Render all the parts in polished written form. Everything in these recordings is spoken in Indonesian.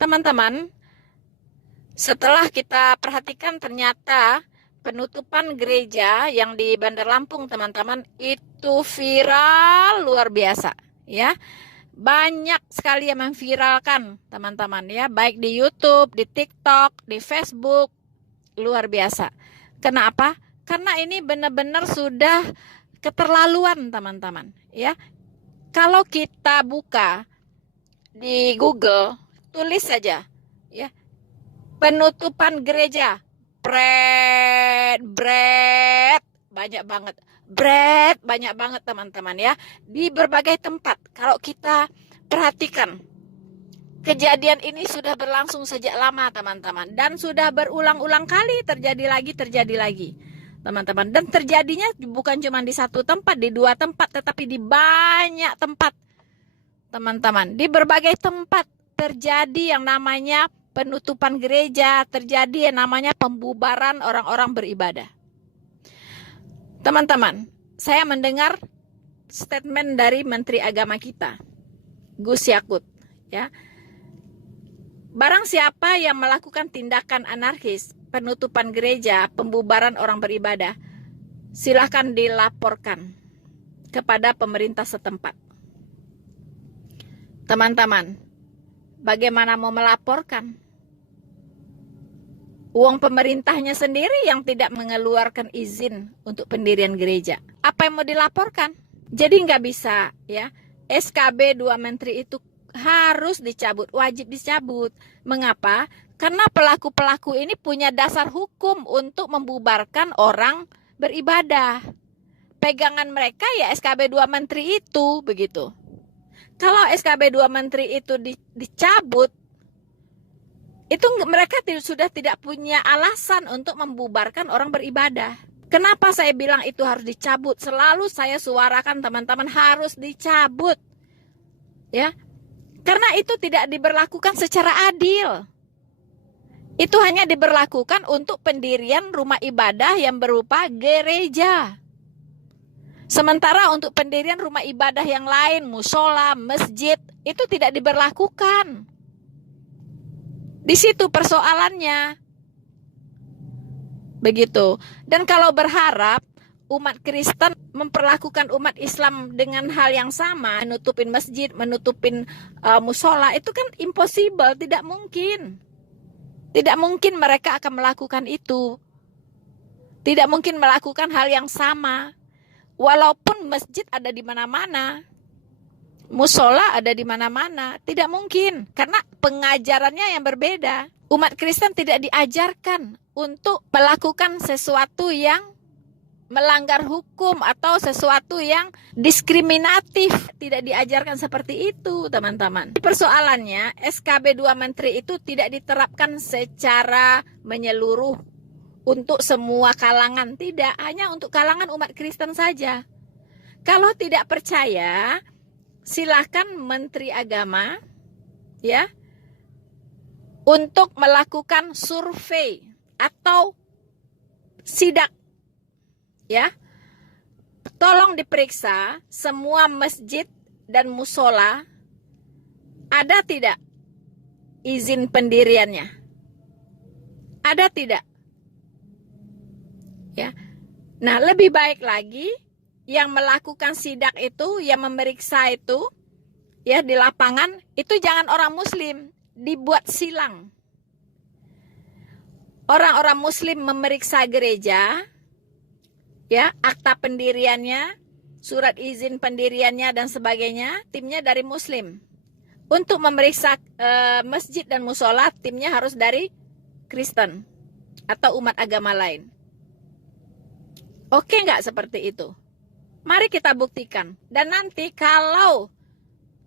Teman-teman, setelah kita perhatikan ternyata penutupan gereja yang di Bandar Lampung, teman-teman, itu viral luar biasa, ya. Banyak sekali yang memviralkan, teman-teman, ya, baik di YouTube, di TikTok, di Facebook, luar biasa. Kenapa? Karena ini benar-benar sudah keterlaluan, teman-teman, ya. Kalau kita buka di Google, tulis saja, ya, penutupan gereja, banyak banget, banyak banget, teman-teman, ya, di berbagai tempat. Kalau kita perhatikan, kejadian ini sudah berlangsung sejak lama, teman-teman, dan sudah berulang-ulang kali terjadi lagi, teman-teman. Dan terjadinya bukan cuma di satu tempat, di dua tempat, tetapi di banyak tempat, teman-teman. Di berbagai tempat terjadi yang namanya penutupan gereja, terjadi yang namanya pembubaran orang-orang beribadah. Teman-teman, saya mendengar statement dari Menteri Agama kita, Gus Yakut, ya. Barang siapa yang melakukan tindakan anarkis, penutupan gereja, pembubaran orang beribadah, silakan dilaporkan kepada pemerintah setempat. Teman-teman, bagaimana mau melaporkan? Uang pemerintahnya sendiri yang tidak mengeluarkan izin untuk pendirian gereja. Apa yang mau dilaporkan? Jadi nggak bisa, ya. SKB 2 menteri itu harus dicabut, wajib dicabut. Mengapa? Karena pelaku-pelaku ini punya dasar hukum untuk membubarkan orang beribadah. Pegangan mereka ya SKB 2 menteri itu, begitu. Kalau SKB 2 menteri itu dicabut, itu mereka sudah tidak punya alasan untuk membubarkan orang beribadah. Kenapa saya bilang itu harus dicabut? Selalu saya suarakan, teman-teman, harus dicabut, ya. Karena itu tidak diberlakukan secara adil. Itu hanya diberlakukan untuk pendirian rumah ibadah yang berupa gereja. Sementara untuk pendirian rumah ibadah yang lain, musola, masjid, itu tidak diberlakukan. Di situ persoalannya. Begitu. Dan kalau berharap umat Kristen memperlakukan umat Islam dengan hal yang sama, menutupin masjid, menutupin musola, itu kan impossible, tidak mungkin. Tidak mungkin mereka akan melakukan itu. Tidak mungkin melakukan hal yang sama. Walaupun masjid ada di mana-mana, musola ada di mana-mana, tidak mungkin, karena pengajarannya yang berbeda. Umat Kristen tidak diajarkan untuk melakukan sesuatu yang melanggar hukum atau sesuatu yang diskriminatif. Tidak diajarkan seperti itu, teman-teman. Persoalannya, SKB 2 menteri itu tidak diterapkan secara menyeluruh untuk semua kalangan. Tidak, hanya untuk kalangan umat Kristen saja. Kalau tidak percaya, silakan Menteri Agama, ya, untuk melakukan survei atau sidak, ya. Tolong diperiksa semua masjid dan musola ada tidak izin pendiriannya, ada tidak, ya. Nah, lebih baik lagi yang melakukan sidak itu, yang memeriksa itu, ya, di lapangan, itu jangan orang Muslim, dibuat silang. Orang-orang Muslim memeriksa gereja, ya, akta pendiriannya, surat izin pendiriannya dan sebagainya, timnya dari Muslim. Untuk memeriksa masjid dan musola, timnya harus dari Kristen atau umat agama lain. Oke nggak seperti itu? Mari kita buktikan. Dan nanti kalau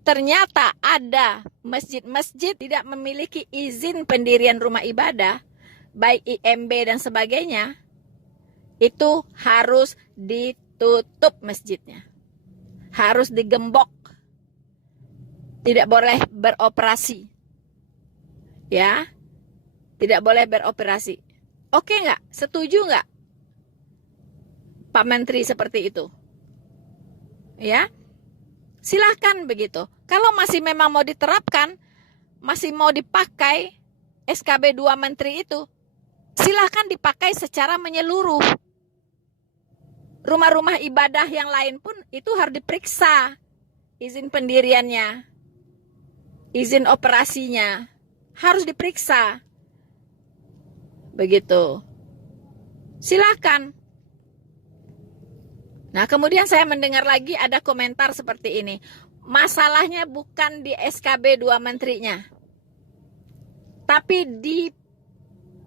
ternyata ada masjid-masjid tidak memiliki izin pendirian rumah ibadah, baik IMB dan sebagainya, itu harus ditutup masjidnya. Harus digembok. Tidak boleh beroperasi. Ya. Tidak boleh beroperasi. Oke nggak? Setuju nggak Pak Menteri seperti itu? Ya. Silahkan begitu. Kalau masih memang mau diterapkan, masih mau dipakai SKB 2 Menteri itu, silahkan dipakai secara menyeluruh. Rumah-rumah ibadah yang lain pun itu harus diperiksa izin pendiriannya, izin operasinya, harus diperiksa. Begitu. Silakan. Nah, kemudian saya mendengar lagi ada komentar seperti ini. Masalahnya bukan di SKB 2 menterinya, tapi di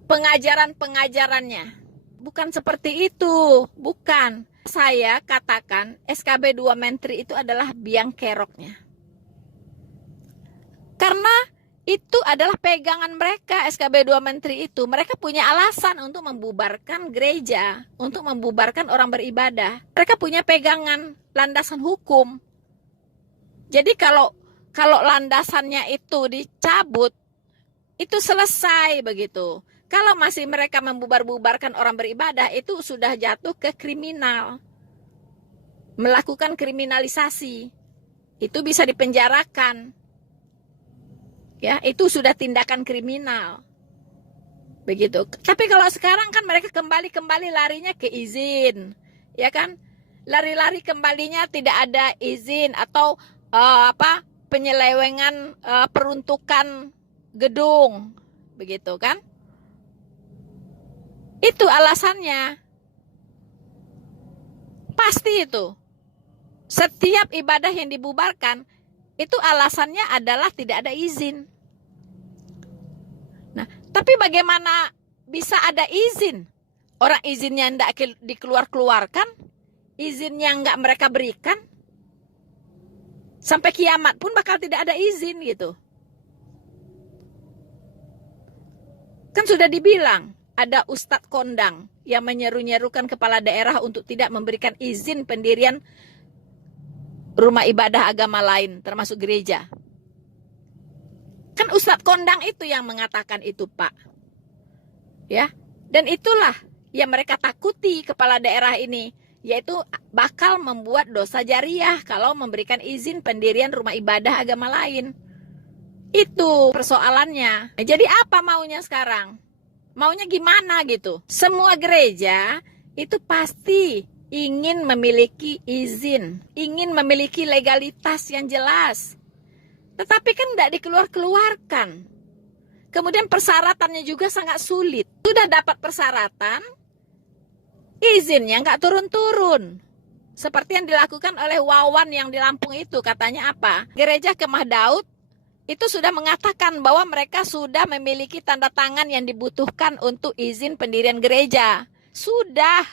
pengajaran-pengajarannya. Bukan seperti itu, bukan. Saya katakan SKB 2 menteri itu adalah biang keroknya. Karena itu adalah pegangan mereka, SKB 2 menteri itu. Mereka punya alasan untuk membubarkan gereja, untuk membubarkan orang beribadah. Mereka punya pegangan, landasan hukum. Jadi kalau landasannya itu dicabut, itu selesai begitu. Kalau masih mereka membubar-bubarkan orang beribadah, itu sudah jatuh ke kriminal. Melakukan kriminalisasi. Itu bisa dipenjarakan. Ya, itu sudah tindakan kriminal. Begitu. Tapi kalau sekarang kan mereka kembali larinya ke izin. Ya kan? Lari-lari kembalinya tidak ada izin atau penyelewengan peruntukan gedung. Begitu kan? Itu alasannya. Pasti itu. Setiap ibadah yang dibubarkan, itu alasannya adalah tidak ada izin. Nah, tapi bagaimana bisa ada izin? Orang izinnya tidak dikeluarkan, izinnya nggak mereka berikan, sampai kiamat pun bakal tidak ada izin gitu. Kan sudah dibilang, ada ustadz kondang yang menyeru-nyerukan kepala daerah untuk tidak memberikan izin pendirian rumah ibadah agama lain, termasuk gereja. Kan ustadz kondang itu yang mengatakan itu, Pak. Ya, dan itulah yang mereka takuti kepala daerah ini, yaitu bakal membuat dosa jariah kalau memberikan izin pendirian rumah ibadah agama lain. Itu persoalannya. Jadi apa maunya sekarang? Maunya gimana gitu? Semua gereja itu pasti ingin memiliki izin, ingin memiliki legalitas yang jelas. Tetapi kan tidak dikeluarkan. Kemudian persyaratannya juga sangat sulit. Sudah dapat persyaratan, izinnya nggak turun-turun. Seperti yang dilakukan oleh Wawan yang di Lampung itu. Katanya apa? Gereja Kemah Daud itu sudah mengatakan bahwa mereka sudah memiliki tanda tangan yang dibutuhkan untuk izin pendirian gereja. Sudah.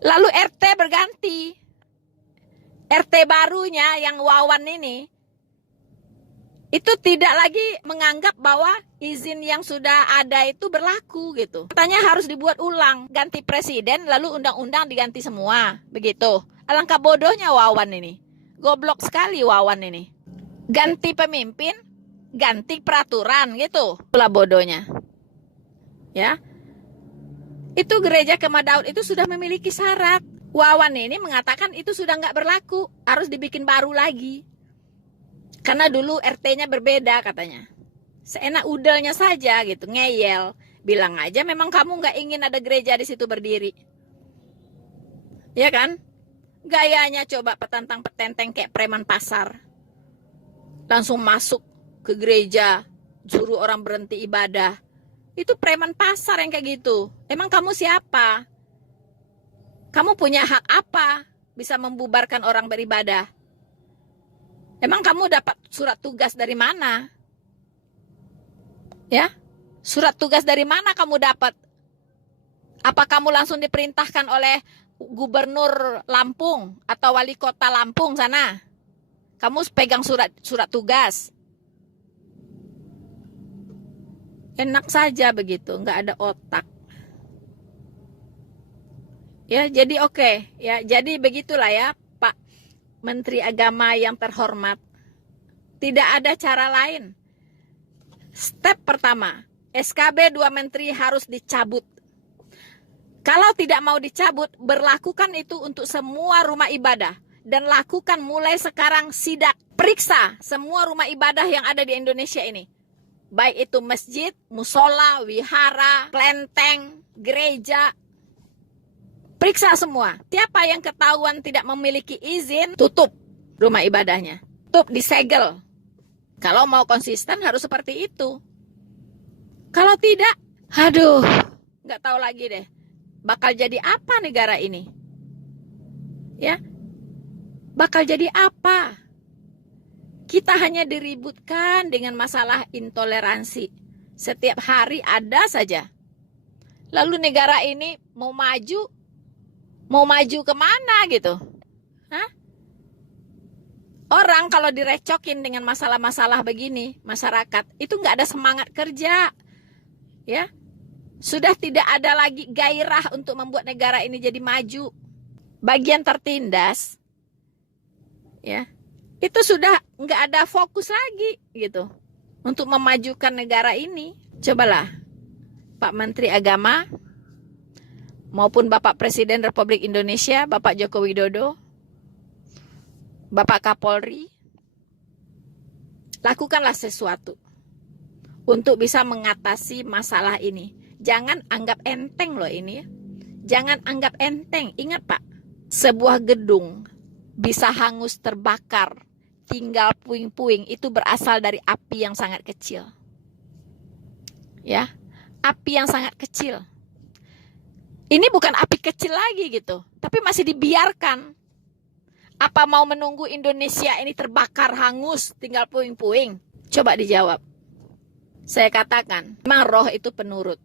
Lalu RT berganti. RT barunya yang Wawan ini, itu tidak lagi menganggap bahwa izin yang sudah ada itu berlaku gitu. Katanya harus dibuat ulang, ganti presiden, lalu undang-undang diganti semua. Begitu. Alangkah bodohnya Wawan ini. Goblok sekali Wawan ini. Ganti pemimpin, ganti peraturan gitu. Itulah bodohnya. Ya. Itu gereja Kemah Daud itu sudah memiliki syarat. Wawan ini mengatakan itu sudah nggak berlaku, harus dibikin baru lagi. Karena dulu RT-nya berbeda katanya. Seenak udelnya saja gitu, ngeyel. Bilang aja memang kamu nggak ingin ada gereja di situ berdiri. Ya kan? Gayanya coba petantang-petenteng kayak preman pasar. Langsung masuk ke gereja, suruh orang berhenti ibadah. Itu preman pasar yang kayak gitu. Emang kamu siapa? Kamu punya hak apa bisa membubarkan orang beribadah? Emang kamu dapat surat tugas dari mana? Ya? Surat tugas dari mana kamu dapat? Apa kamu langsung diperintahkan oleh gubernur Lampung atau wali kota Lampung sana? Kamu pegang surat tugas. Enak saja begitu, nggak ada otak. Ya, jadi oke. Ya, jadi begitulah ya, Pak Menteri Agama yang terhormat. Tidak ada cara lain. Step pertama, SKB 2 Menteri harus dicabut. Kalau tidak mau dicabut, berlakukan itu untuk semua rumah ibadah. dan lakukan mulai sekarang sidak. Periksa semua rumah ibadah yang ada di Indonesia ini. Baik itu masjid, musola, wihara, kelenteng, gereja. Periksa semua. Siapa yang ketahuan tidak memiliki izin, tutup rumah ibadahnya. Tutup, disegel. Kalau mau konsisten harus seperti itu. Kalau tidak, aduh, nggak tahu lagi deh. Bakal jadi apa negara ini? Ya, bakal jadi apa? Kita hanya diributkan dengan masalah intoleransi. Setiap hari ada saja. Lalu negara ini mau maju kemana gitu? Hah? Orang kalau direcokin dengan masalah-masalah begini, masyarakat itu nggak ada semangat kerja, ya. Sudah tidak ada lagi gairah untuk membuat negara ini jadi maju. Bagian tertindas, ya, itu sudah nggak ada fokus lagi gitu untuk memajukan negara ini. Cobalah Pak Menteri Agama maupun Bapak Presiden Republik Indonesia, Bapak Joko Widodo, Bapak Kapolri, lakukanlah sesuatu untuk bisa mengatasi masalah ini. Jangan anggap enteng loh ini ya. Jangan anggap enteng. Ingat Pak, sebuah gedung bisa hangus terbakar, tinggal puing-puing, itu berasal dari api yang sangat kecil. Ya, api yang sangat kecil. Ini bukan api kecil lagi gitu, tapi masih dibiarkan. Apa mau menunggu Indonesia ini terbakar, hangus, tinggal puing-puing? Coba dijawab. Saya katakan, memang roh itu penurut,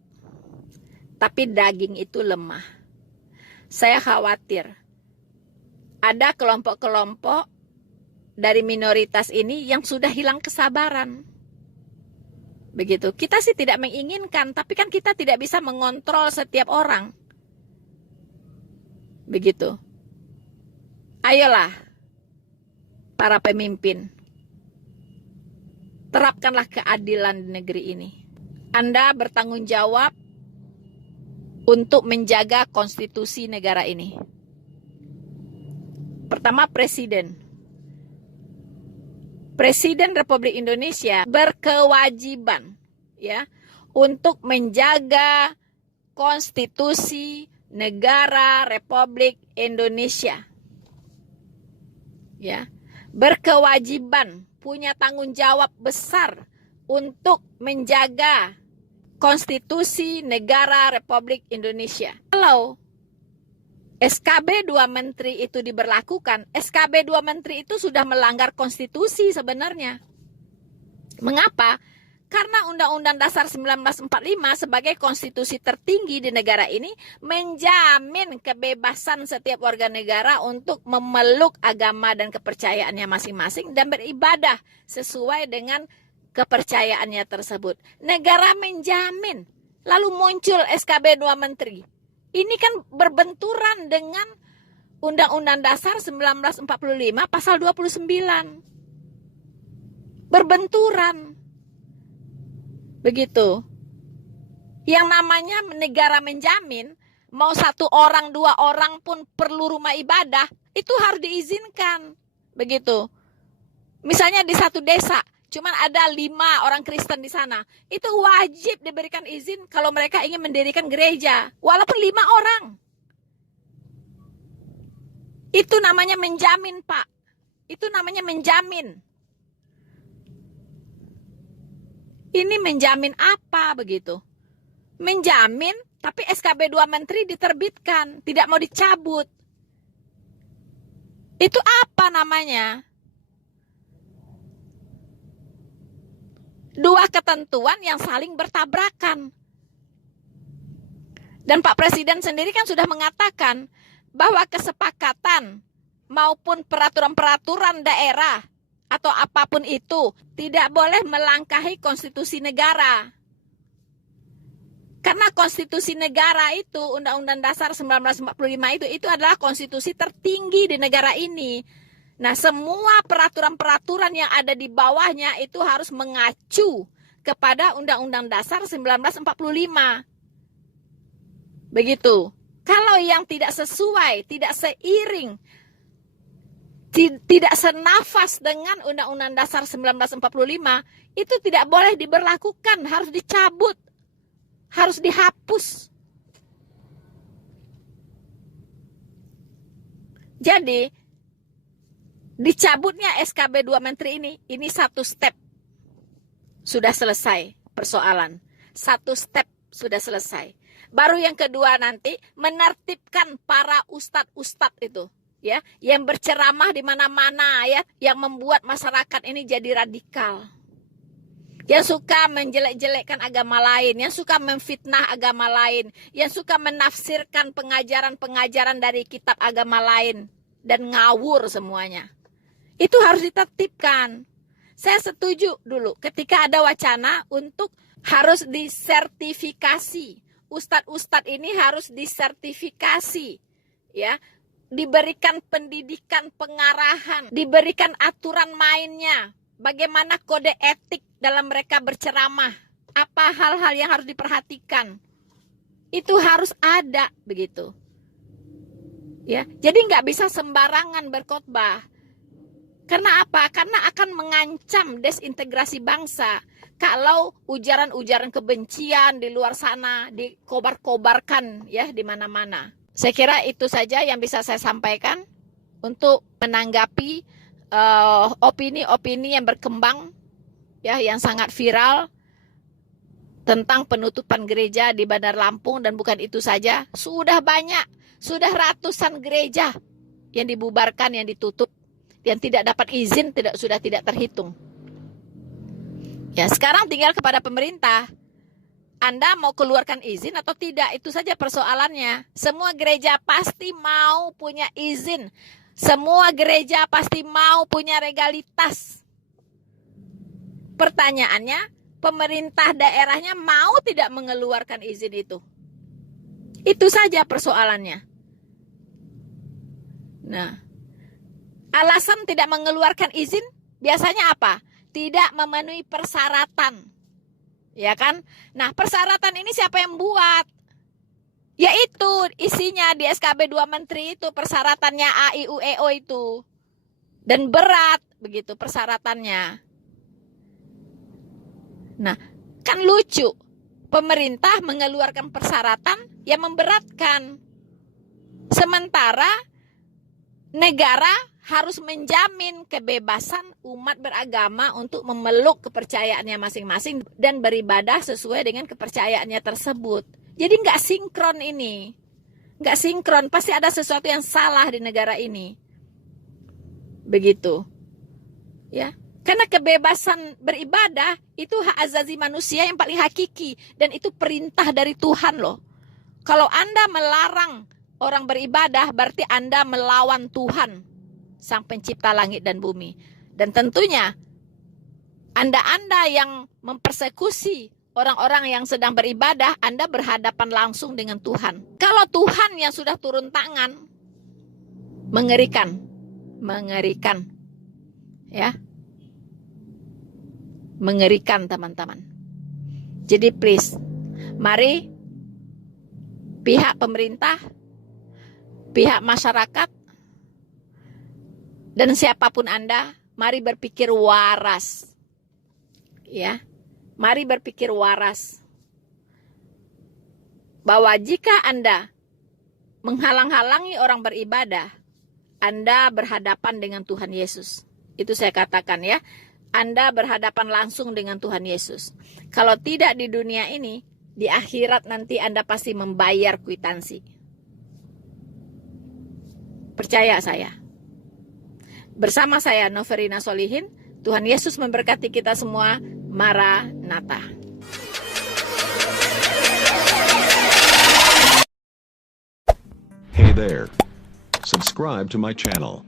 tapi daging itu lemah. Saya khawatir ada kelompok-kelompok dari minoritas ini yang sudah hilang kesabaran. Begitu. Kita sih tidak menginginkan, tapi kan kita tidak bisa mengontrol setiap orang. Begitu. Ayolah, para pemimpin, terapkanlah keadilan di negeri ini. Anda bertanggung jawab untuk menjaga konstitusi negara ini. Pertama, Presiden Republik Indonesia berkewajiban ya untuk menjaga konstitusi negara Republik Indonesia. Ya, berkewajiban, punya tanggung jawab besar untuk menjaga konstitusi negara Republik Indonesia. Kalau SKB 2 Menteri itu diberlakukan, SKB 2 Menteri itu sudah melanggar konstitusi sebenarnya. Mengapa? Karena Undang-Undang Dasar 1945 sebagai konstitusi tertinggi di negara ini menjamin kebebasan setiap warga negara untuk memeluk agama dan kepercayaannya masing-masing dan beribadah sesuai dengan kepercayaannya tersebut. Negara menjamin. Lalu muncul SKB 2 Menteri. Ini kan berbenturan dengan Undang-Undang Dasar 1945 pasal 29. Berbenturan. Begitu. Yang namanya negara menjamin, mau 1 orang, 2 orang pun perlu rumah ibadah, itu harus diizinkan. Begitu. Misalnya di satu desa, cuman ada 5 orang Kristen di sana, itu wajib diberikan izin kalau mereka ingin mendirikan gereja, walaupun 5 orang. Itu namanya menjamin, Pak. Itu namanya menjamin. Ini menjamin apa begitu? Menjamin, tapi SKB 2 Menteri diterbitkan, tidak mau dicabut. Itu apa namanya? 2 ketentuan yang saling bertabrakan. Dan Pak Presiden sendiri kan sudah mengatakan bahwa kesepakatan maupun peraturan-peraturan daerah atau apapun itu tidak boleh melangkahi konstitusi negara. Karena konstitusi negara itu, Undang-Undang Dasar 1945 itu adalah konstitusi tertinggi di negara ini. Nah, semua peraturan-peraturan yang ada di bawahnya itu harus mengacu kepada Undang-Undang Dasar 1945. Begitu. Kalau yang tidak sesuai, tidak seiring tidak senafas dengan Undang-Undang Dasar 1945, itu tidak boleh diberlakukan, harus dicabut, harus dihapus. Jadi, dicabutnya SKB 2 Menteri ini satu step. Sudah selesai persoalan. Satu step sudah selesai. Baru yang kedua nanti menertibkan para ustadz-ustadz itu, ya, yang berceramah di mana-mana, ya, yang membuat masyarakat ini jadi radikal. Yang suka menjelek-jelekkan agama lain, yang suka memfitnah agama lain, yang suka menafsirkan pengajaran-pengajaran dari kitab agama lain dan ngawur semuanya. Itu harus ditertibkan. Saya setuju dulu ketika ada wacana untuk harus disertifikasi. Ustadz-ustadz ini harus disertifikasi, ya, diberikan pendidikan pengarahan, diberikan aturan mainnya, bagaimana kode etik dalam mereka berceramah, apa hal-hal yang harus diperhatikan, itu harus ada begitu, ya. Jadi nggak bisa sembarangan berkhotbah. Karena apa? Karena akan mengancam desintegrasi bangsa. Kalau ujaran-ujaran kebencian di luar sana dikobar-kobarkan, ya, di mana-mana. Saya kira itu saja yang bisa saya sampaikan untuk menanggapi opini-opini yang berkembang, ya, yang sangat viral tentang penutupan gereja di Bandar Lampung. Dan bukan itu saja, sudah banyak, sudah ratusan gereja yang dibubarkan, yang ditutup, yang tidak dapat izin, sudah tidak terhitung. Ya, sekarang tinggal kepada pemerintah. Anda mau keluarkan izin atau tidak? Itu saja persoalannya. Semua gereja pasti mau punya izin. Semua gereja pasti mau punya legalitas. Pertanyaannya, pemerintah daerahnya mau tidak mengeluarkan izin itu? Itu saja persoalannya. Nah, alasan tidak mengeluarkan izin biasanya apa? Tidak memenuhi persyaratan, ya kan? Nah, persyaratan ini siapa yang buat? Yaitu isinya di SKB 2 Menteri itu, persyaratannya AIUEO itu. Dan berat begitu persyaratannya. Nah, kan lucu. Pemerintah mengeluarkan persyaratan yang memberatkan. Sementara negara harus menjamin kebebasan umat beragama untuk memeluk kepercayaannya masing-masing dan beribadah sesuai dengan kepercayaannya tersebut. Jadi nggak sinkron ini. Nggak sinkron, pasti ada sesuatu yang salah di negara ini. Begitu. Ya. Karena kebebasan beribadah itu hak azazi manusia yang paling hakiki. Dan itu perintah dari Tuhan loh. Kalau Anda melarang orang beribadah, berarti Anda melawan Tuhan, Sang Pencipta langit dan bumi. Dan tentunya Anda yang mempersekusi orang-orang yang sedang beribadah, Anda berhadapan langsung dengan Tuhan. Kalau Tuhan yang sudah turun tangan, mengerikan. Mengerikan. Ya. Mengerikan, teman-teman. Jadi please, mari pihak pemerintah, pihak masyarakat, dan siapapun Anda, mari berpikir waras. Ya. Mari berpikir waras. Bahwa jika Anda menghalang-halangi orang beribadah, Anda berhadapan dengan Tuhan Yesus. Itu saya katakan, ya. Anda berhadapan langsung dengan Tuhan Yesus. Kalau tidak di dunia ini, di akhirat nanti Anda pasti membayar kwitansi. Percaya saya. Bersama saya, Noverina Solihin, Tuhan Yesus memberkati kita semua. Maranatha. Hey there. Subscribe to my channel.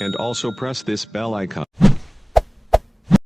And also press this bell icon.